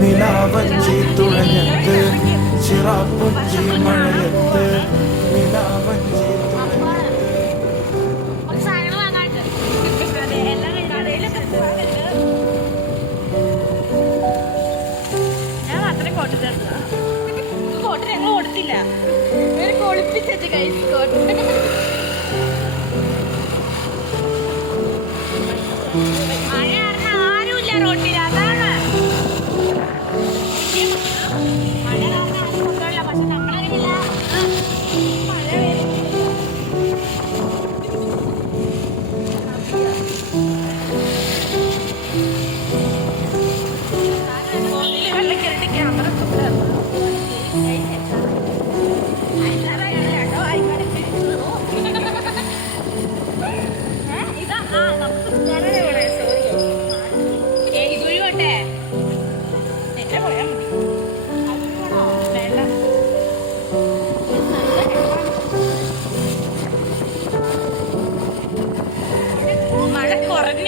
നിലാവഞ്ചി തുഴഞ്ഞത്ത് ചിറാപ്പുഞ്ചി മഴയത്ത് നിലാവഞ്ചി കോട്ട് ഞങ്ങൾ കൊടുത്തില്ല. ഇവർ കൊളിപ്പിച്ചിട്ട് കൈ കോട്ട്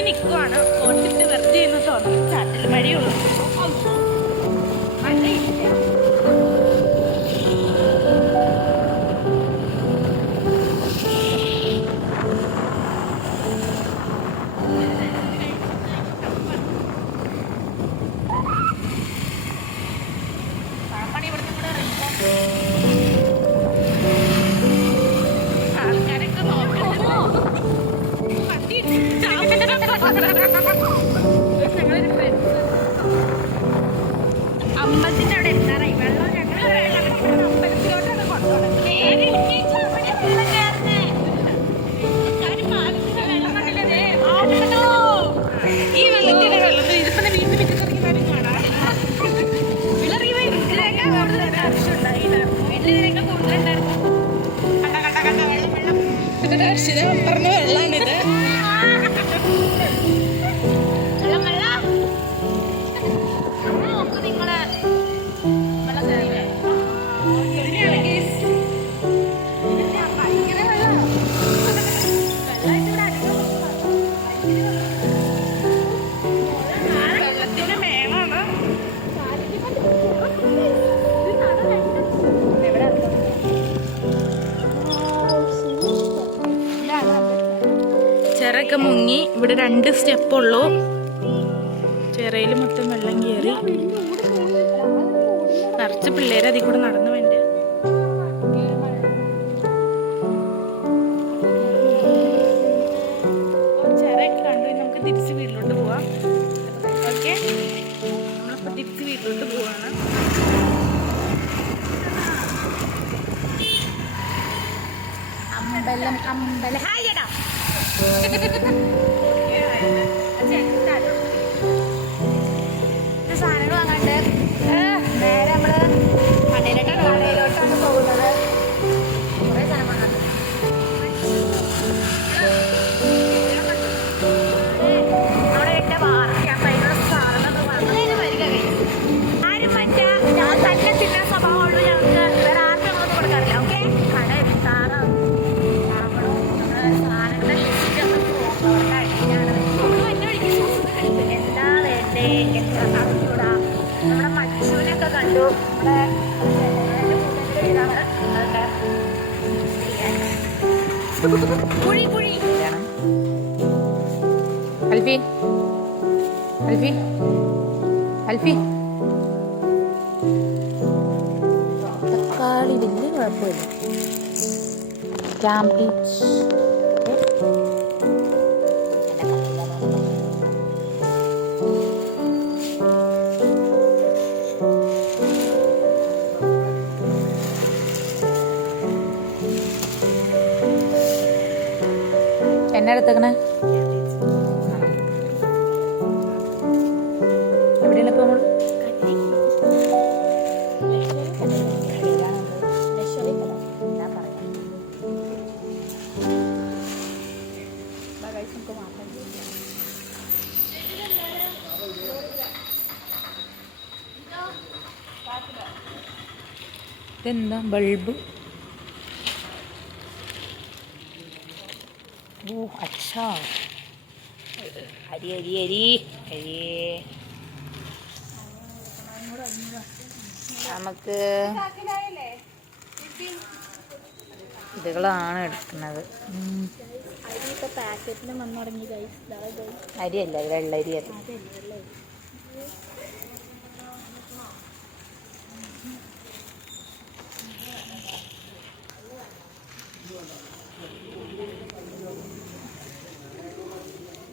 നിൽക്കുവാണ് കോട്ടിട്ട് വെറുതെ എന്ന് തോന്നുന്നു ചാറ്റൽ മഴയുള്ളൂ. Thank you. അമ്പലത്തിന്റെ ചെയറൊക്കെ മുങ്ങി. ഇവിടെ രണ്ട് സ്റ്റെപ്പ് സ്റ്റെപ്പുള്ളൂ ചെയറയിൽ മൊത്തം വെള്ളം കയറി നിറച്ച് പിള്ളേർ അതിൽ കൂടെ നടന്നു വേണ്ട ചെയറൊക്കെ കണ്ടു. നമുക്ക് തിരിച്ച് വീട്ടിലോട്ട് പോവാം. ഓക്കെ? നമ്മളപ്പോൾ തിരിച്ച് വീട്ടിലോട്ട് പോവാണ്. അമ്പലം അമ്പലം. ഹായടാ Thank you. ഒക്കെ കണ്ടു. നമ്മുടെ കുഴി കുഴി. അൽഫി. അൽഫി. അൽഫി. തക്കാളി വലിയ കുഴപ്പമില്ല. ക്യാമ്പ് എന്നാ എടുത്തേക്കണേ. എന്താ ബൾബ്. ഓ അച്ഛാ. അരി അരി അരി അരിയേ നമുക്ക് ഇതുകളാണ് എടുക്കുന്നത്. അരിയല്ല വെള്ളരി അത്. Thank you.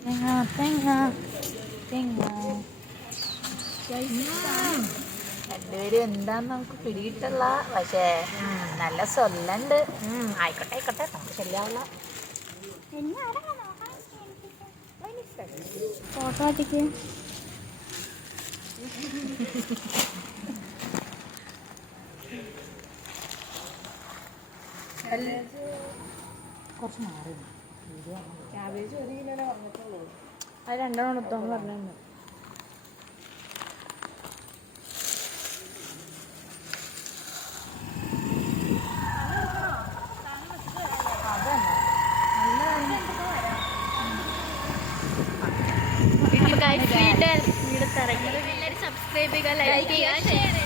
തേങ്ങ tenga, tenga. രണ്ടുപേരും എന്താന്ന് നമുക്ക് പിടിയിട്ടല്ല പക്ഷേ നല്ല സ്വല്ലുണ്ട്. ഉം, ആയിക്കോട്ടെ ആയിക്കോട്ടെ. നമുക്ക് ശല്യാവില്ല ഫോട്ടോ ഒറ്റയ്ക്ക് കുറച്ച് മാറി ക്യാബേജ് ഒരു കിലോനെ പറഞ്ഞിട്ടുള്ളൂ. അത് രണ്ടെണ്ണം എടുത്തോന്ന് പറഞ്ഞു സബ്സ്ക്രൈബ് ചെയ്യുക ലൈക്ക് ചെയ്യുക ഷെയർ ചെയ്യുക.